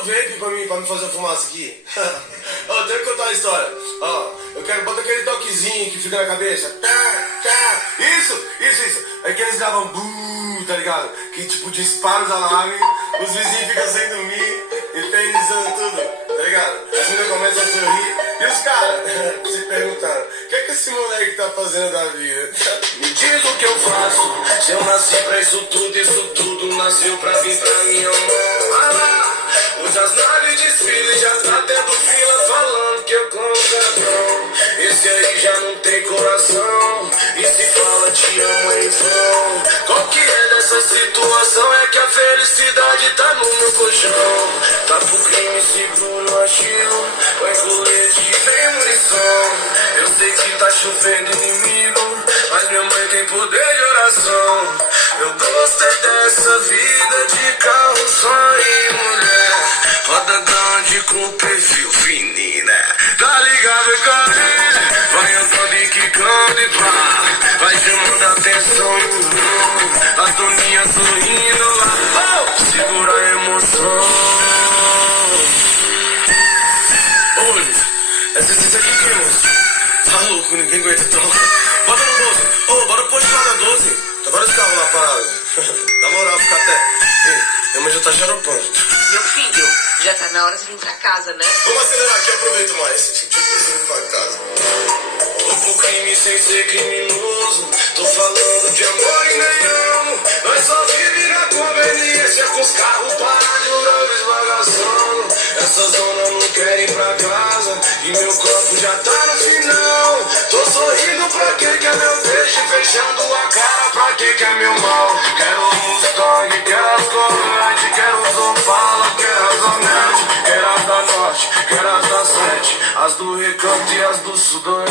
o vape pra me fazer fumaça aqui. Ó, tenho que contar uma história. Ó, eu quero botar aquele toquezinho que fica na cabeça. Isso. É que eles gravam buuu, tá ligado? Que tipo dispara os alarmes, os vizinhos ficam sem dormir, infernizando tudo, tá ligado? As meninas começam a sorrir e os caras se perguntando: o que é que esse moleque tá fazendo da vida? Me diz o que eu faço, se eu nasci pra isso tudo nasceu pra vir pra minha mão. Hoje as naves desfilam, já tá tendo fila falando que eu como cartão. Esse aí já não tem coração, e se fala te amo em vão. Qual que é dessa situação? É que a felicidade tá no meu colchão. Tá pro crime, seguro o achilo, vai colete que vem munição. Eu sei que tá chovendo inimigo, mas minha mãe tem poder de oração. Eu gostei dessa vida de carro, sonho e mulher. Roda grande com perfil fininho, né? Tá ligado, cara? Vai andando e quicando e pá, vai chamando a atenção e a Toninha sorrindo lá. Oh, segura a emoção. Ô, Luiz, essa essência aqui que, moço? Tá louco, ninguém aguenta então. Bota no 12. Ô, bora postar lá na 12. Tá vários carros lá parados. Na moral, fica até. Ei, minha mãe já tá xaropando. Meu filho, já tá na hora de vir pra casa, né? Vamos acelerar aqui, aproveito mais. Deixa eu pra casa. Tô pro crime sem ser criminoso. Tô falando de amor e nem amo. Nós só vive na conveniência com os carros parados, não esbagaçando. Essa zona não quer ir pra casa e meu copo já tá no final. Tô sorrindo pra quem quer meu peixe, fechando a cara pra quem quer meu mal. Quero o Mustang, quero as Corvette, quero os Opala, quero as Honete, quero as da Norte, quero as da Sete, as do Recanto e as do Sudoeste.